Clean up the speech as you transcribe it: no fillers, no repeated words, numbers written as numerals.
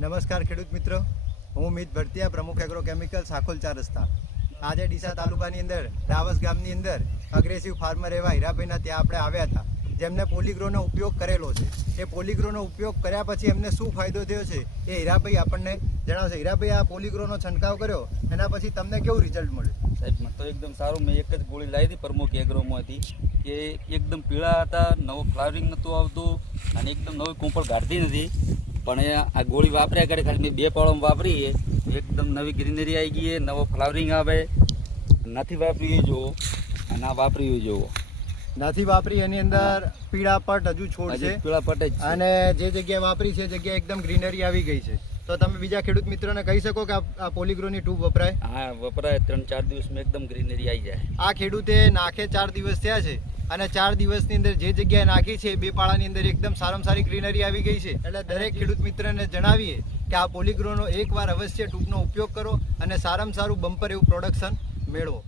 નમસ્કાર ખેડૂત મિત્રો, હું મિત ભરતિયા, પ્રમુખ એગ્રો કેમિકલ સાખોલ 4 રસ્તા. આજે ડીસા તાલુકાની અંદર રાવસ ગામની અંદર અગ્રેસિવ ફાર્મર એવા હીરાભાઈના ત્યાં આપણે આવ્યા હતા, જેમને પોલીગ્રોનો ઉપયોગ કરેલો છે. એ પોલીગ્રોનો ઉપયોગ કર્યા પછી એમને શું ફાયદો થયો છે એ હીરાભાઈ આપણને જણાવશે. હીરાભાઈ, આ પોલીગ્રોનો છંટકાવ કર્યો એના પછી તમને કેવું રિઝલ્ટ મળ્યું? સાહેબ, મને તો એકદમ સારું. મેં એક જ ગોળી લાવી હતી પ્રમુખ એગ્રોમાંથી, કે એકદમ પીળા હતા, નવો ફ્લાવરિંગ નહોતું આવતું અને એકદમ નવી કુંપળ કાઢતી નથી. પણ આ ગોળી વાપર્યા કરે, ખાલી મેં 2 પાળોમાં વાપરી, એકદમ નવી ગ્રીનરી આવી ગઈ, નવો ફ્લાવરિંગ આવે. નથી વાપરી એ જુઓ અને આ વાપરી એ જુઓ. નથી વાપરી એની અંદર પીળા પટ હજુ છોડ છે, પીળા પટ જ, અને જે જગ્યાએ વાપરી છે જગ્યાએ એકદમ ગ્રીનરી આવી ગઈ છે. તો તમે બીજા ખેડૂત મિત્રોને કહી શકો કે આ પોલીગ્રોની ટ્યુબ વપરાય? હા, વપરાય. 3-4 દિવસમાં એકદમ ગ્રીનરી આવી જાય. આ ખેડૂતે નાખે 4 દિવસ થયા છે અને 4 દિવસની અંદર જે જગ્યાએ નાખી છે 2 પાળાની અંદર એકદમ સારામાં સારી ગ્રીનરી આવી ગઈ છે. એટલે દરેક ખેડૂત મિત્રને જણાવીએ કે આ પોલીગ્રોનો એકવાર અવશ્ય ટ્યુબનો ઉપયોગ કરો અને સારામાં સારું બમ્પર એવું પ્રોડક્શન મેળવો.